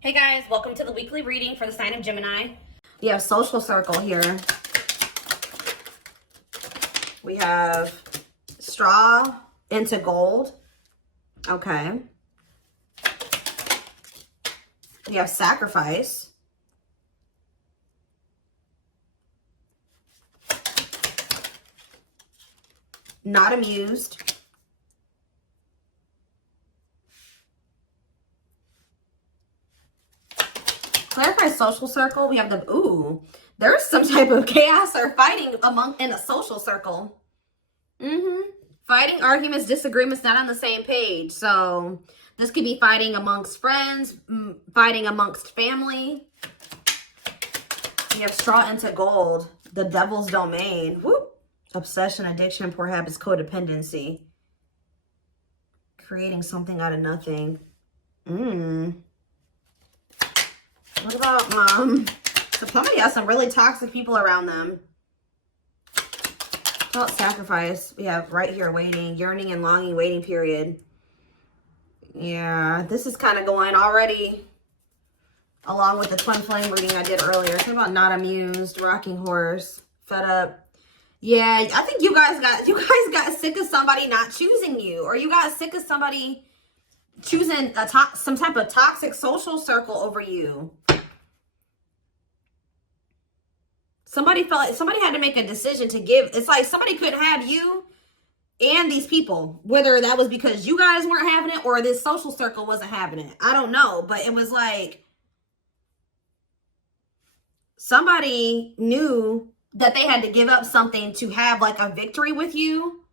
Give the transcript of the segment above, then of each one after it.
Hey guys, welcome to the weekly reading for the sign of Gemini. We have social circle here. We have straw into gold. Okay. We have sacrifice. Not amused. Clarify social circle. We have the, ooh, there's some type of chaos or fighting in a social circle. Fighting, arguments, disagreements, not on the same page. So this could be fighting amongst friends, fighting amongst family. We have straw into gold. The devil's domain. Whoop. Obsession, addiction, poor habits, codependency. Creating something out of nothing. What about so somebody has some really toxic people around them. What about sacrifice? We have right here, waiting, yearning and longing, waiting period. Yeah, this is kind of going already along with the twin flame reading I did earlier. What about not amused, rocking horse, fed up? Yeah, I think you guys got sick of somebody not choosing you, or you got sick of somebody choosing some type of toxic social circle over you. Somebody felt like somebody had to make a decision to give. It's like somebody couldn't have you and these people, whether that was because you guys weren't having it or this social circle wasn't having it. I don't know, but it was like somebody knew that they had to give up something to have like a victory with you.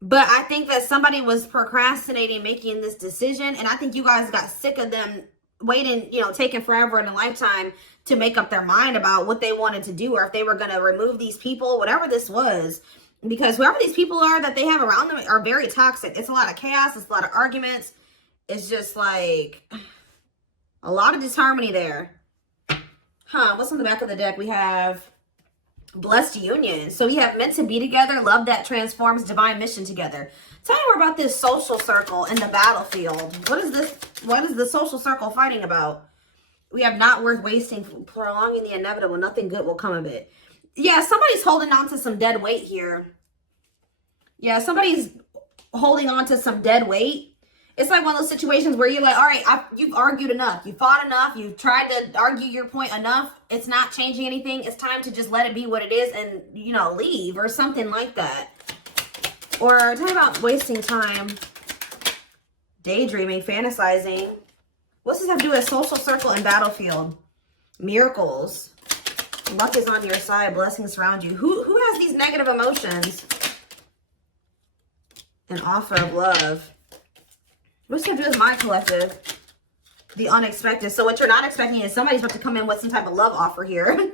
But I think that somebody was procrastinating making this decision. And I think you guys got sick of them waiting, taking forever in a lifetime to make up their mind about what they wanted to do, or if they were going to remove these people, whatever this was. Because whoever these people are that they have around them are very toxic. It's a lot of chaos. It's a lot of arguments. It's just like a lot of disharmony there. What's on the back of the deck? We have blessed union. So we have meant to be together, love that transforms, divine mission together. Tell me more about this social circle in the battlefield. What is this? What is the social circle fighting about? We have not worth wasting, prolonging the inevitable. Nothing good will come of it. Yeah, somebody's holding on to some dead weight here. Yeah, somebody's holding on to some dead weight. It's like one of those situations where you're like, all right, you've argued enough. You fought enough. You've tried to argue your point enough. It's not changing anything. It's time to just let it be what it is and, leave or something like that. Or talk about wasting time, daydreaming, fantasizing. What's this have to do with social circle and battlefield? Miracles. Luck is on your side. Blessings surround you. Who has these negative emotions? An offer of love. What's going to do with my collective? The unexpected. So what you're not expecting is somebody's about to come in with some type of love offer here.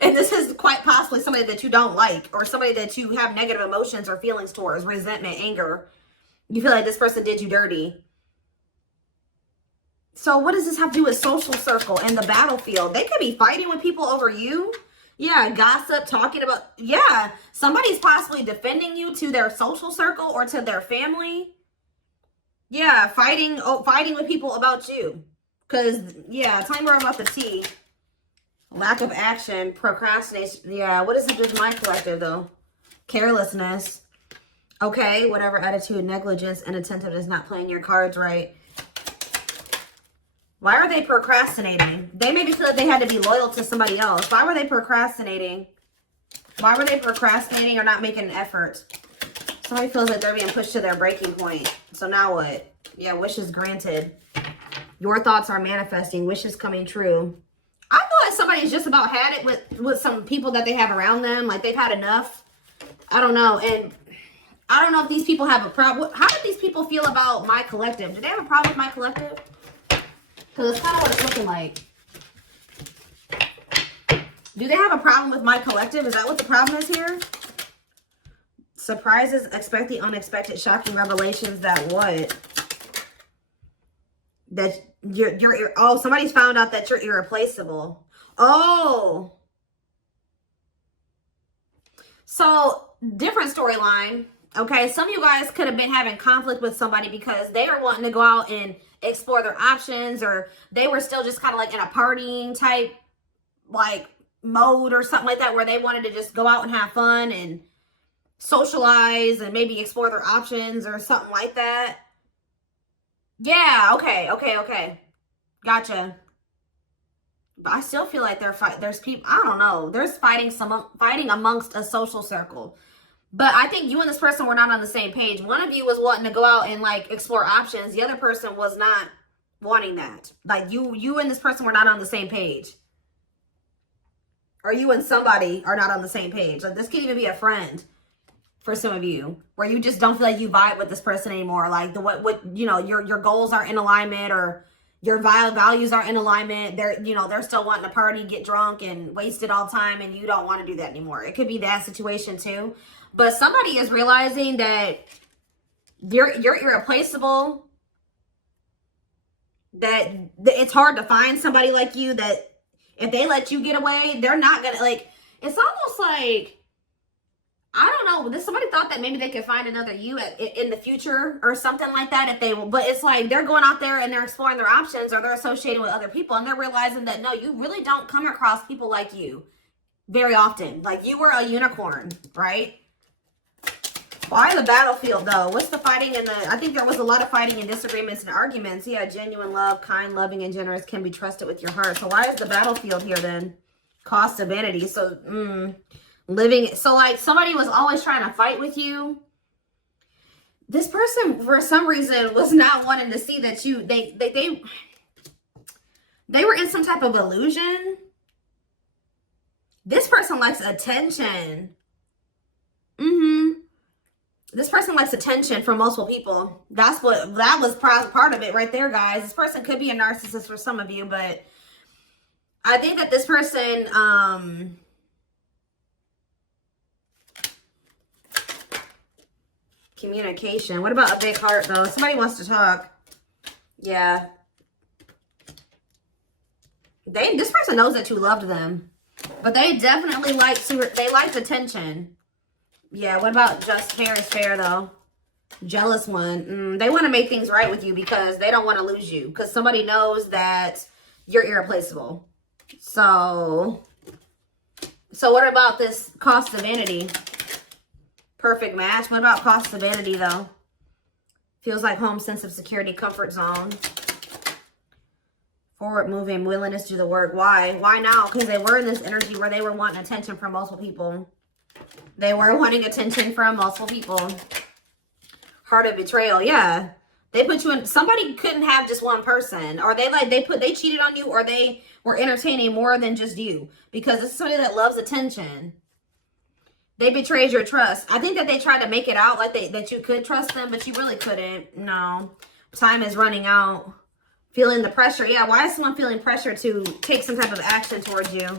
And this is quite possibly somebody that you don't like, or somebody that you have negative emotions or feelings towards, resentment, anger. You feel like this person did you dirty. So what does this have to do with social circle and the battlefield? They could be fighting with people over you. Yeah, gossip, talking about, yeah, somebody's possibly defending you to their social circle or to their family. Yeah, fighting with people about you. Because, yeah, tell me more about the tea. Lack of action, procrastination. Yeah, what is it with my collective, though? Carelessness. Okay, whatever attitude, negligence, inattentiveness, not playing your cards right. Why are they procrastinating? They maybe feel like they had to be loyal to somebody else. Why were they procrastinating? Why were they procrastinating or not making an effort? Somebody feels like they're being pushed to their breaking point. So now what? Yeah, wishes granted. Your thoughts are manifesting. Wishes coming true. I feel like somebody's just about had it with some people that they have around them. Like they've had enough. I don't know. And I don't know if these people have a problem. How do these people feel about my collective? Do they have a problem with my collective? Because it's kind of what it's looking like. Do they have a problem with my collective? Is that what the problem is here? Surprises, expect the unexpected, shocking revelations that what? That you're oh, somebody's found out that you're irreplaceable. Oh. So, different storyline. Okay, some of you guys could have been having conflict with somebody because they are wanting to go out and explore their options, or they were still just kind of like in a partying type like mode or something like that, where they wanted to just go out and have fun and socialize and maybe explore their options or something like that. Yeah, okay. Gotcha. But I still feel like there's people, I don't know, there's fighting amongst a social circle. But I think you and this person were not on the same page. One of you was wanting to go out and like explore options. The other person was not wanting that. Like you and this person were not on the same page. Or you and somebody are not on the same page. Like this could even be a friend for some of you, where you just don't feel like you vibe with this person anymore. Like what you know, your goals aren't in alignment, or your values aren't in alignment. They're still wanting to party, get drunk, and waste it all time, and you don't want to do that anymore. It could be that situation too. But somebody is realizing that you're irreplaceable. That it's hard to find somebody like you, that if they let you get away, they're not gonna, like, it's almost like, I don't know, somebody thought that maybe they could find another you in the future or something like that if they, but it's like they're going out there and they're exploring their options, or they're associating with other people, and they're realizing that no, you really don't come across people like you very often. Like you were a unicorn, right? Why the battlefield though? What's the fighting and I think there was a lot of fighting and disagreements and arguments. Yeah, genuine love, kind, loving, and generous, can be trusted with your heart. So why is the battlefield here then? Cost of vanity. So living, so like somebody was always trying to fight with you. This person for some reason was not wanting to see that they were in some type of illusion. This person likes attention. This person likes attention from multiple people. That was part of it right there, guys. This person could be a narcissist for some of you, but I think that this person, communication. What about a big heart though? Somebody wants to talk. Yeah. This person knows that you loved them, but they definitely liked attention. Yeah, what about just fair is fair though? Jealous one. They want to make things right with you because they don't want to lose you, because somebody knows that you're irreplaceable. So what about this cost of vanity? Perfect match. What about cost of vanity though? Feels like home, sense of security, comfort zone. Forward moving, willingness to do the work. Why? Why now? Because they were in this energy where they were wanting attention from multiple people. They were wanting attention from multiple people. Heart of betrayal. Yeah. They put you in, somebody couldn't have just one person, or they cheated on you, or they were entertaining more than just you, because this is somebody that loves attention. They betrayed your trust. I think that they tried to make it out like that you could trust them, but you really couldn't. No. Time is running out. Feeling the pressure. Yeah, why is someone feeling pressure to take some type of action towards you?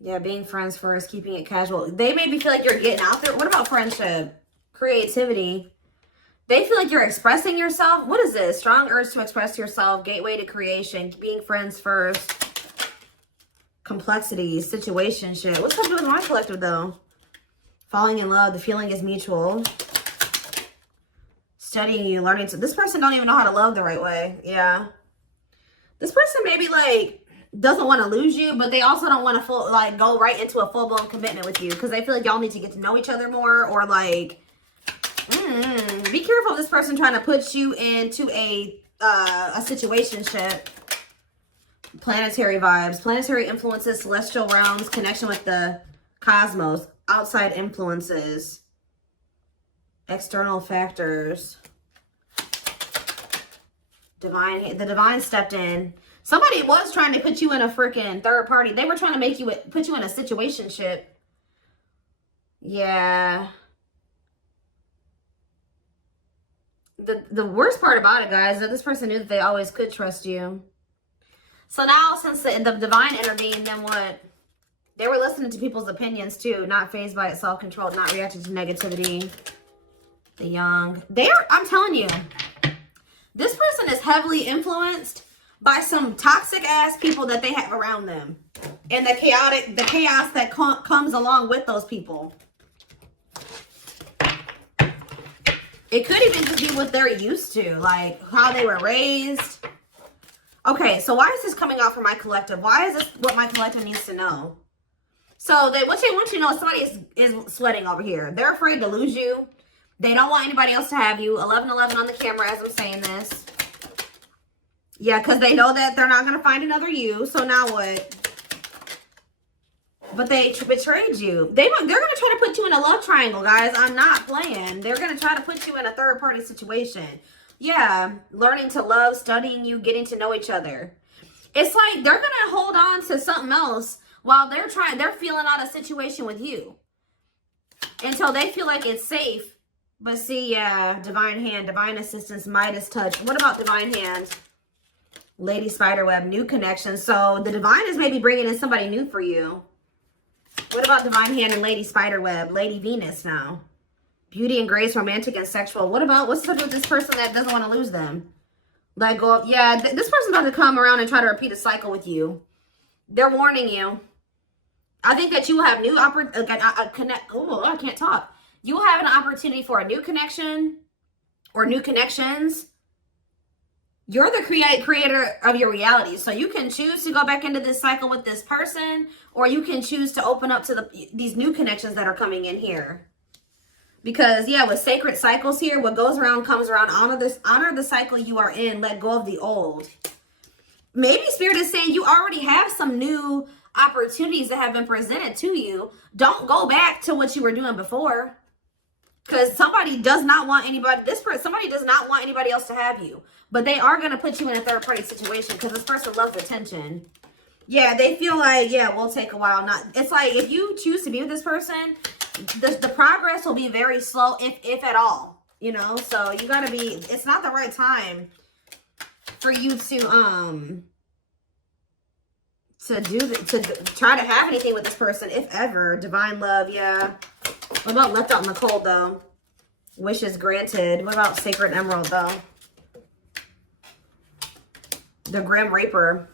Yeah, being friends first, keeping it casual. They maybe feel like you're getting out there. What about friendship? Creativity. They feel like you're expressing yourself. What is this? Strong urge to express yourself. Gateway to creation. Being friends first. Complexity. Situationship. What's up with my collective though? Falling in love. The feeling is mutual. Studying you. Learning to. This person don't even know how to love the right way. Yeah. This person maybe like doesn't want to lose you, but they also don't want to go right into a full-blown commitment with you, because they feel like y'all need to get to know each other more, or like be careful of this person trying to put you into a situationship. Planetary vibes, planetary influences, celestial realms, connection with the cosmos, outside influences, external factors, the divine stepped in. Somebody was trying to put you in a freaking third party. They were trying to put you in a situationship. Yeah. The worst part about it, guys, is that this person knew that they always could trust you. So now, since the divine intervened, then what? They were listening to people's opinions too, not fazed by it, self-controlled, not reacting to negativity. The young. I'm telling you, this person is heavily influenced by some toxic ass people that they have around them, and the chaos that comes along with those people. It could even just be what they're used to, like how they were raised. Okay, so why is this coming out for my collective? Why is this what my collective needs to know? So what they want you to know is somebody is sweating over here. They're afraid to lose you. They don't want anybody else to have you. 1111 on the camera as I'm saying this. Yeah, because they know that they're not going to find another you. So now what? But they betrayed you. They're going to try to put you in a love triangle, guys. I'm not playing. They're going to try to put you in a third-party situation. Yeah, learning to love, studying you, getting to know each other. It's like they're going to hold on to something else while they're feeling out a situation with you. Until they feel like it's safe. But see, yeah, divine hand, divine assistance, Midas touch. What about divine hand? Lady Spiderweb, new connection. So the divine is maybe bringing in somebody new for you. What about divine hand and Lady Spiderweb? Lady Venus now. Beauty and grace, romantic and sexual. What's up with this person that doesn't want to lose them? Let go of, yeah, this person's about to come around and try to repeat a cycle with you. They're warning you. I think that you will have new I can't talk. You will have an opportunity for a new connection or new connections. You're the creator of your reality. So you can choose to go back into this cycle with this person, or you can choose to open up to these new connections that are coming in here. Because, yeah, with sacred cycles here, what goes around comes around. Honor the cycle you are in. Let go of the old. Maybe Spirit is saying you already have some new opportunities that have been presented to you. Don't go back to what you were doing before. Because somebody does not want anybody, somebody does not want anybody else to have you. But they are going to put you in a third-party situation because this person loves attention. Yeah, they feel like, yeah, we'll take a while. It's like if you choose to be with this person, the progress will be very slow, if at all. You know, so you got to be, it's not the right time for you to try to have anything with this person, if ever. Divine love, yeah. What about left out in the cold, though? Wishes granted. What about sacred emerald, though? The Grim Reaper.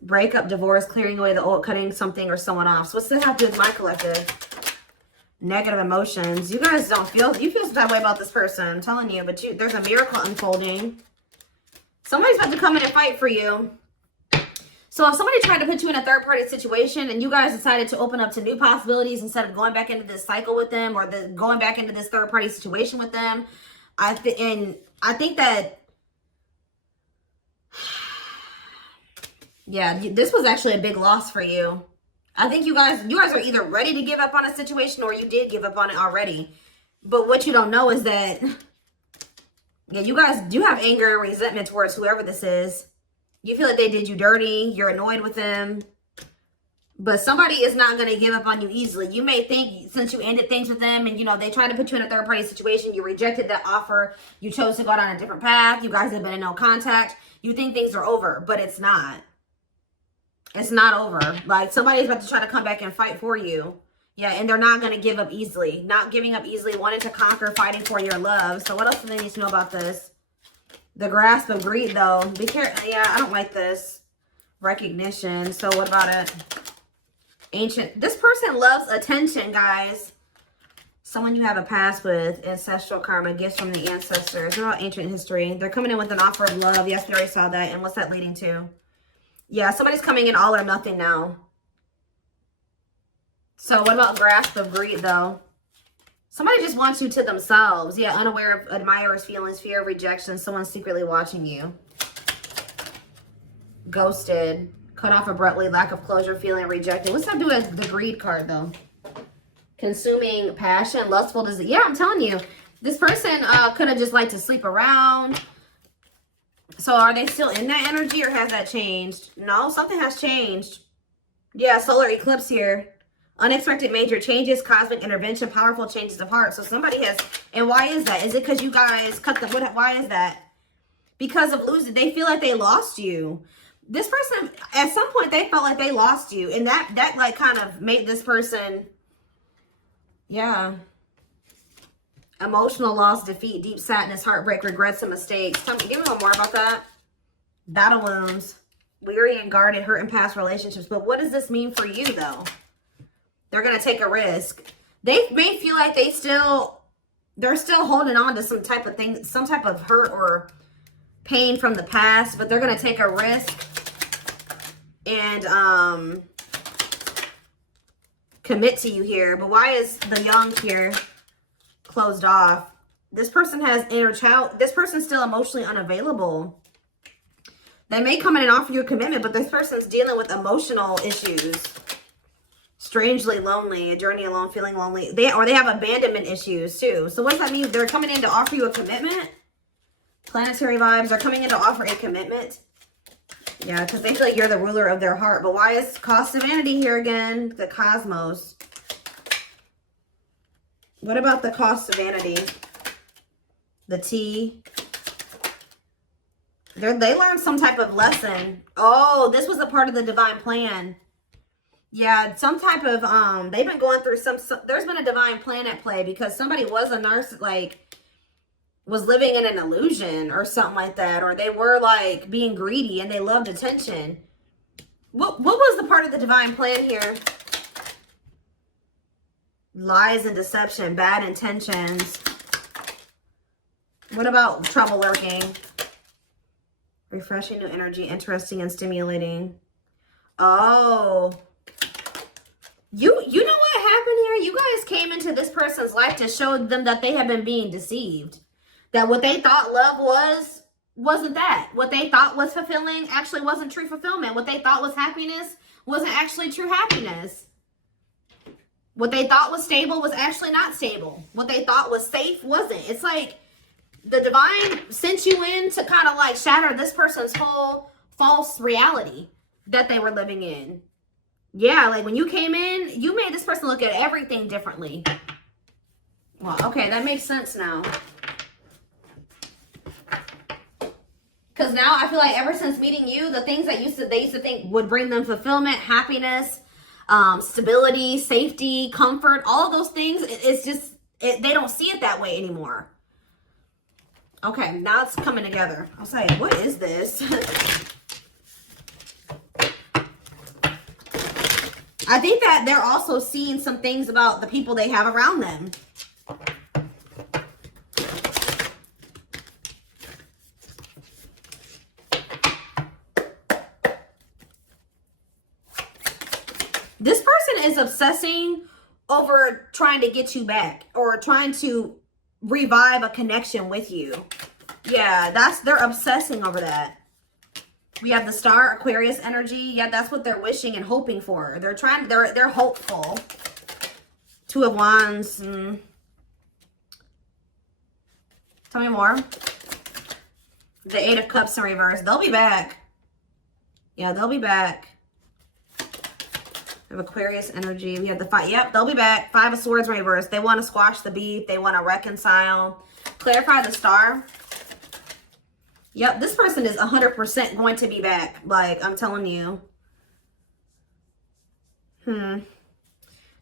Breakup, divorce, clearing away the old, cutting something or someone off. So what's this have to do with my collective? Negative emotions. You guys don't feel, you feel some type of way about this person. I'm telling you, but there's a miracle unfolding. Somebody's about to come in and fight for you. So if somebody tried to put you in a third-party situation and you guys decided to open up to new possibilities instead of going back into this cycle with them or going back into this third-party situation with them, I think that, yeah, this was actually a big loss for you. I think you guys are either ready to give up on a situation or you did give up on it already. But what you don't know is that, yeah, you guys do have anger and resentment towards whoever this is. You feel like they did you dirty. You're annoyed with them. But somebody is not going to give up on you easily. You may think since you ended things with them and, you know, they tried to put you in a third-party situation, you rejected that offer, you chose to go down a different path, you guys have been in no contact, you think things are over, but it's not. It's not over. Like, somebody's about to try to come back and fight for you. Yeah, and they're not going to give up easily. Not giving up easily, wanting to conquer, fighting for your love. So what else do they need to know about this? The grasp of greed, though. Be careful. Yeah, I don't like this. Recognition. So what about it? Ancient. This person loves attention, guys. Someone you have a past with. Ancestral karma. Gifts from the ancestors. What about ancient history? They're coming in with an offer of love. Yes, we already saw that. And what's that leading to? Yeah, somebody's coming in all or nothing now. So what about grasp of greed, though? Somebody just wants you to themselves. Yeah, unaware of admirers' feelings, fear of rejection. Someone secretly watching you. Ghosted. Cut off abruptly. Lack of closure. Feeling rejected. What's that do with the greed card, though? Consuming passion. Lustful desire. Yeah, I'm telling you. This person could have just liked to sleep around. So are they still in that energy or has that changed? No, something has changed. Yeah, solar eclipse here. Unexpected major changes, cosmic intervention, powerful changes of heart. So somebody has, and why is that? Is it because you guys cut the, why is that? Because of losing, they feel like they lost you. This person, at some point, they felt like they lost you. And that like kind of made this person, yeah. Emotional loss, defeat, deep sadness, heartbreak, regrets, and mistakes. Tell me, give me a little more about that. Battle wounds, weary and guarded, hurt in past relationships. But what does this mean for you, though? They're going to take a risk. They may feel like they still, They're still holding on to some type of thing, some type of hurt or pain from the past, but they're going to take a risk and commit to you here. But why is the young here closed off? This person has inner child. This person's still emotionally unavailable. They may come in and offer you a commitment, but this person's dealing with emotional issues. Strangely lonely, a journey alone, feeling lonely. They have abandonment issues too. So what does that mean? They're coming in to offer you a commitment. Planetary vibes are coming in to offer a commitment. Yeah, because they feel like you're the ruler of their heart. But why is cost of vanity here again? The cosmos. What about the cost of vanity? The T. They learned some type of lesson. Oh, this was a part of the divine plan. Yeah, some type of, they've been going through there's been a divine plan at play because somebody was a nurse, like, was living in an illusion or something like that. Or they were, like, being greedy and they loved attention. What was the part of the divine plan here? Lies and deception, bad intentions. What about trouble lurking? Refreshing new energy, interesting and stimulating. Oh. You know what happened here? You guys came into this person's life to show them that they have been being deceived. That what they thought love wasn't that. What they thought was fulfilling actually wasn't true fulfillment. What they thought was happiness wasn't actually true happiness. What they thought was stable was actually not stable. What they thought was safe wasn't. It's like the divine sent you in to kind of like shatter this person's whole false reality that they were living in. Yeah, like when you came in, you made this person look at everything differently. Well, okay, that makes sense now. Because now I feel like ever since meeting you, the things that they used to think would bring them fulfillment, happiness, stability, safety, comfort, all of those things, it's just, they don't see it that way anymore. Okay, now it's coming together. I was like, what is this? I think that they're also seeing some things about the people they have around them. This person is obsessing over trying to get you back or trying to revive a connection with you. Yeah, they're obsessing over that. We have the star, Aquarius energy. Yeah, that's what they're wishing and hoping for. They're hopeful. Two of Wands. Tell me more. The Eight of Cups in reverse. They'll be back. Yeah, they'll be back. We have Aquarius energy. We have the five. Yep, they'll be back. Five of Swords in reverse. They want to squash the beef. They want to reconcile. Clarify the star. Yep, this person is 100% going to be back. Like, I'm telling you.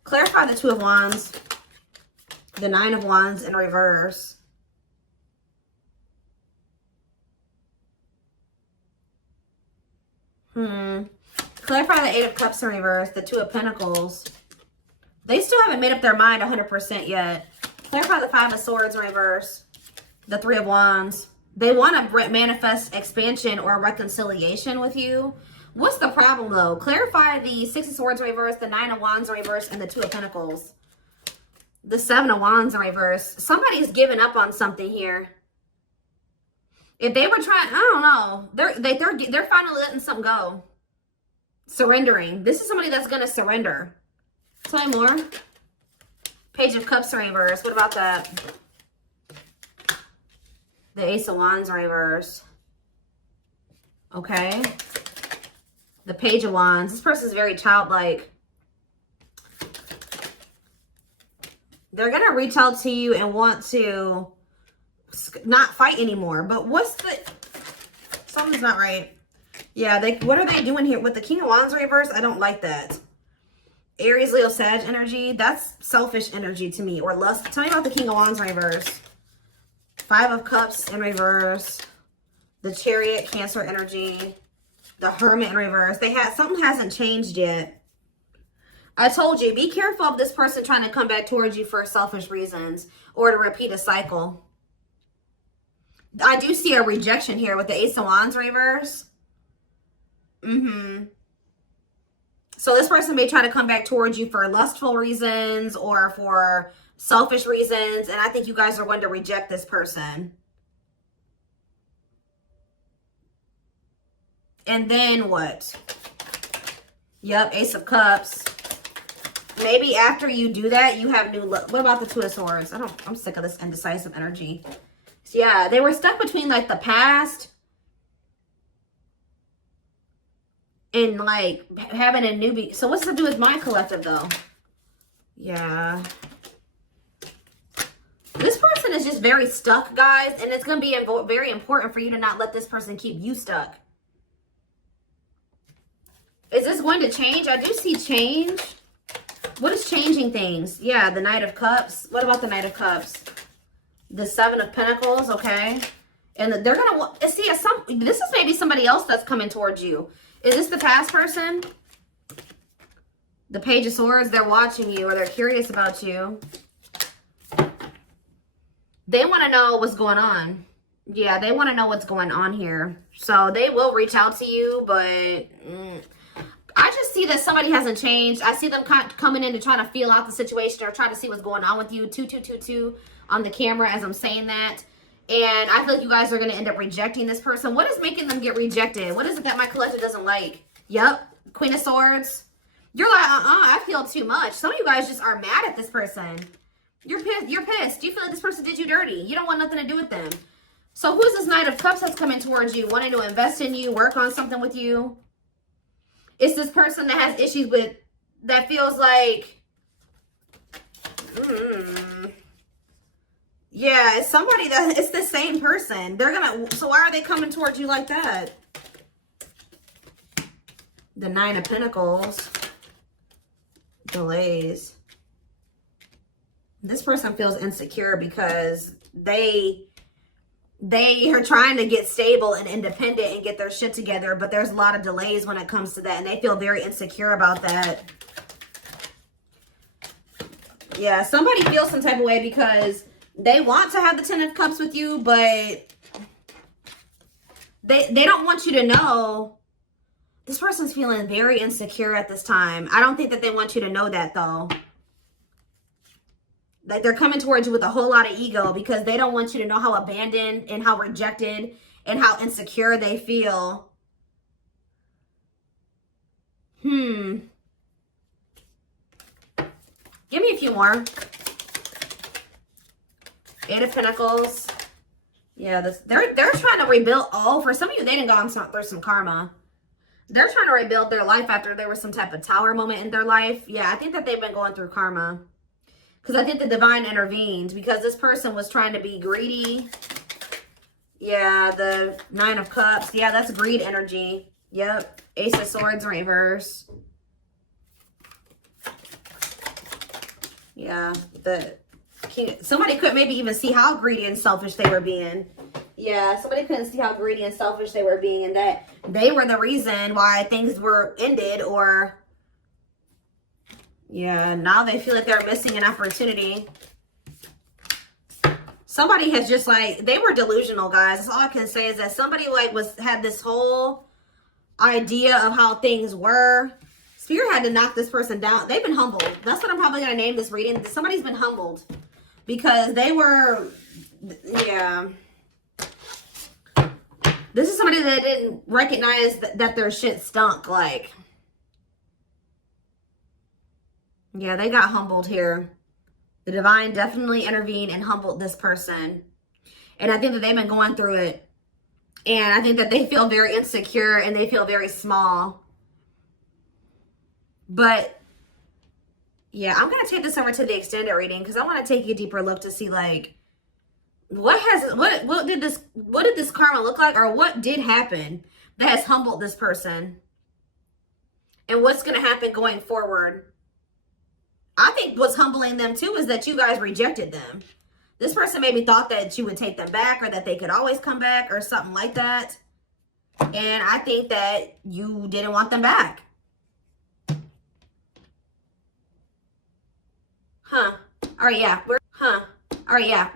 Clarify the Two of Wands. The Nine of Wands in reverse. Clarify the Eight of Cups in reverse. The Two of Pentacles. They still haven't made up their mind 100% yet. Clarify the Five of Swords in reverse. The Three of Wands. They want to manifest expansion or reconciliation with you. What's the problem, though? Clarify the Six of Swords in reverse, the Nine of Wands in reverse, and the Two of Pentacles. The Seven of Wands in reverse. Somebody's giving up on something here. If they were trying, I don't know. They're finally letting something go. Surrendering. This is somebody that's going to surrender. Tell me more. Page of Cups in reverse. What about that? The Ace of Wands in reverse. Okay. The Page of Wands. This person's very childlike. They're going to reach out to you and want to not fight anymore. But what's the... Something's not right. Yeah, what are they doing here? With the King of Wands in reverse, I don't like that. Aries, Leo, Sag energy. That's selfish energy to me. Or lust. Tell me about the King of Wands in reverse. Five of Cups in reverse. The Chariot, Cancer energy. The Hermit in reverse. Something hasn't changed yet. I told you, be careful of this person trying to come back towards you for selfish reasons or to repeat a cycle. I do see a rejection here with the Ace of Wands reverse. So this person may try to come back towards you for lustful reasons or for selfish reasons. And I think you guys are going to reject this person. And then what? Yep, Ace of Cups. Maybe after you do that, you have new love. What about the Two of Swords? I'm sick of this indecisive energy. So yeah, they were stuck between like the past and like having a newbie. So what's to do with my collective though? Yeah. This person is just very stuck, guys. And it's going to be very important for you to not let this person keep you stuck. Is this going to change? I do see change. What is changing things? Yeah, the Knight of Cups. What about the Knight of Cups? The Seven of Pentacles, okay. And they're going to see, this is maybe somebody else that's coming towards you. Is this the past person? The Page of Swords, they're watching you or they're curious about you. They want to know what's going on. Yeah, they want to know what's going on here. So they will reach out to you, but I just see that somebody hasn't changed. I see them coming in to try to feel out the situation or try to see what's going on with you. 2222 on the camera as I'm saying that. And I feel like you guys are going to end up rejecting this person. What is making them get rejected? What is it that my collective doesn't like? Yep, Queen of Swords. You're like, I feel too much. Some of you guys just are mad at this person. You're pissed. You're pissed. You feel like this person did you dirty. You don't want nothing to do with them. So who's this Knight of Cups that's coming towards you, wanting to invest in you, work on something with you? It's this person that has issues with, that feels like, yeah, it's somebody that, it's the same person. They're gonna, so why are they coming towards you like that? The Nine of Pentacles. Delays. This person feels insecure because they are trying to get stable and independent and get their shit together, but there's a lot of delays when it comes to that, and they feel very insecure about that. Yeah, somebody feels some type of way because they want to have the Ten of Cups with you, but they don't want you to know. This person's feeling very insecure at this time. I don't think that they want you to know that, though. Like, they're coming towards you with a whole lot of ego because they don't want you to know how abandoned and how rejected and how insecure they feel. Give me a few more. Eight of Pentacles. Yeah, they're trying to rebuild. Oh, for some of you, they didn't go through some karma. They're trying to rebuild their life after there was some type of tower moment in their life. Yeah, I think that they've been going through karma. Because I think the divine intervened because this person was trying to be greedy. Yeah, the Nine of Cups. Yeah, that's greed energy. Yep. Ace of Swords in reverse. Yeah, somebody could maybe even see how greedy and selfish they were being. Yeah, somebody couldn't see how greedy and selfish they were being and that they were the reason why things were ended or... Yeah, now they feel like they're missing an opportunity. Somebody has just like, they were delusional, guys. That's all I can say is that somebody like had this whole idea of how things were. Spirit had to knock this person down. They've been humbled. That's what I'm probably going to name this reading. Somebody's been humbled because they were, yeah. This is somebody that didn't recognize that their shit stunk. Like, yeah, they got humbled here. The divine definitely intervened and humbled this person. And I think that they've been going through it. And I think that they feel very insecure and they feel very small. But, yeah, I'm going to take this over to the extended reading because I want to take a deeper look to see, like, what did this karma look like, or what did happen that has humbled this person? And what's going to happen going forward? I think what's humbling them too is that you guys rejected them. This person maybe thought that you would take them back or that they could always come back or something like that. And I think that you didn't want them back. All right, yeah. All right, yeah.